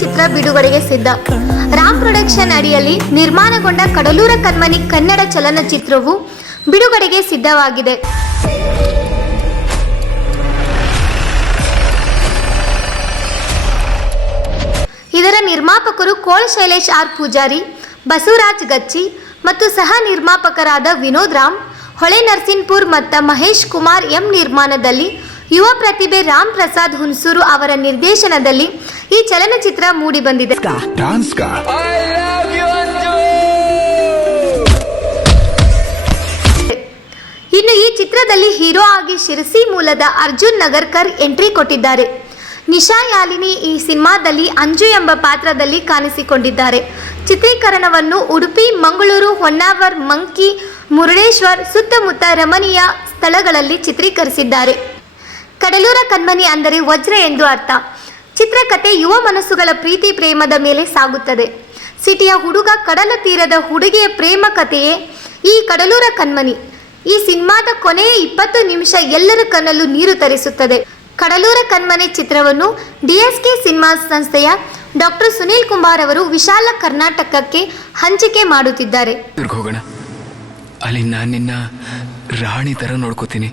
ಚಿತ್ರ ಬಿಡುಗಡೆಗೆ ಸಿದ್ಧ. ರಾಮ್ ಪ್ರೊಡಕ್ಷನ್ ಅಡಿಯಲ್ಲಿ ನಿರ್ಮಾಣಗೊಂಡ ಕಡಲೂರ ಕನ್ಮನಿ ಕನ್ನಡ ಚಲನಚಿತ್ರವು ಬಿಡುಗಡೆಗೆ ಸಿದ್ಧವಾಗಿದೆ. ಇದರ ನಿರ್ಮಾಪಕರು ಕೋಳ್ ಶೈಲೇಶ್ ಆರ್ ಪೂಜಾರಿ, ಬಸವರಾಜ್ ಗಚ್ಚಿ ಮತ್ತು ಸಹ ನಿರ್ಮಾಪಕರಾದ ವಿನೋದ್ ರಾಮ್, ಹೊಳೆ ನರಸಿಂಹಪುರ್ ಮತ್ತು ಮಹೇಶ್ ಕುಮಾರ್ ಎಂ ನಿರ್ಮಾಣದಲ್ಲಿ ಯುವ ಪ್ರತಿಭೆ ರಾಮ್ ಪ್ರಸಾದ್ ಹುನ್ಸೂರು ಅವರ ನಿರ್ದೇಶನದಲ್ಲಿ ಈ ಚಲನಚಿತ್ರ ಮೂಡಿ ಬಂದಿದೆ. ಇನ್ನು ಈ ಚಿತ್ರದಲ್ಲಿ ಹೀರೋ ಆಗಿ ಶಿರಸಿ ಮೂಲದ ಅರ್ಜುನ್ ನಗರ್ಕರ್ ಎಂಟ್ರಿ ಕೊಟ್ಟಿದ್ದಾರೆ. ನಿಶಾ ಯಾಲಿನಿ ಈ ಸಿನಿಮಾದಲ್ಲಿ ಅಂಜು ಎಂಬ ಪಾತ್ರದಲ್ಲಿ ಕಾಣಿಸಿಕೊಂಡಿದ್ದಾರೆ. ಚಿತ್ರೀಕರಣವನ್ನು ಉಡುಪಿ ಮಂಗಳೂರು ಹೊನ್ನಾವರ್ ಮಂಕಿ ಮುರುಡೇಶ್ವರ್ ಸುತ್ತಮುತ್ತ ರಮಣೀಯ ಸ್ಥಳಗಳಲ್ಲಿ ಚಿತ್ರೀಕರಿಸಿದ್ದಾರೆ. ಕಡಲೂರ ಕಣ್ಮನಿ ಅಂದರೆ ವಜ್ರ ಎಂದು ಅರ್ಥ. ಚಿತ್ರಕಥೆ ಯುವ ಮನಸ್ಸುಗಳ ಪ್ರೀತಿ ಪ್ರೇಮದ ಮೇಲೆ ಸಾಗುತ್ತದೆ. ಸಿಟಿಯ ಹುಡುಗ ಕಡಲ ತೀರದ ಹುಡುಗಿಯ ಪ್ರೇಮ ಕಥೆಯೇ ಈ ಕಡಲೂರ ಕಣ್ಮನಿ ಈ ಸಿನಿಮಾದ ಕೊನೆಯ ಇಪ್ಪತ್ತು ನಿಮಿಷ ಎಲ್ಲರ ಕಣ್ಣಲ್ಲೂ ನೀರು ತರಿಸುತ್ತದೆ. ಕಡಲೂರ ಕಣ್ಮನೆ ಚಿತ್ರವನ್ನು ಡಿಎಸ್ಕೆ ಸಿನಿಮಾ ಸಂಸ್ಥೆಯ ಡಾಕ್ಟರ್ ಸುನೀಲ್ ಕುಮಾರ್ ಅವರು ವಿಶಾಲ ಕರ್ನಾಟಕಕ್ಕೆ ಹಂಚಿಕೆ ಮಾಡುತ್ತಿದ್ದಾರೆ. ಅಲ್ಲಿ ನಾನು ನಿನ್ನ ರಾಣಿ ತರ ನೋಡ್ಕೋತೀನಿ.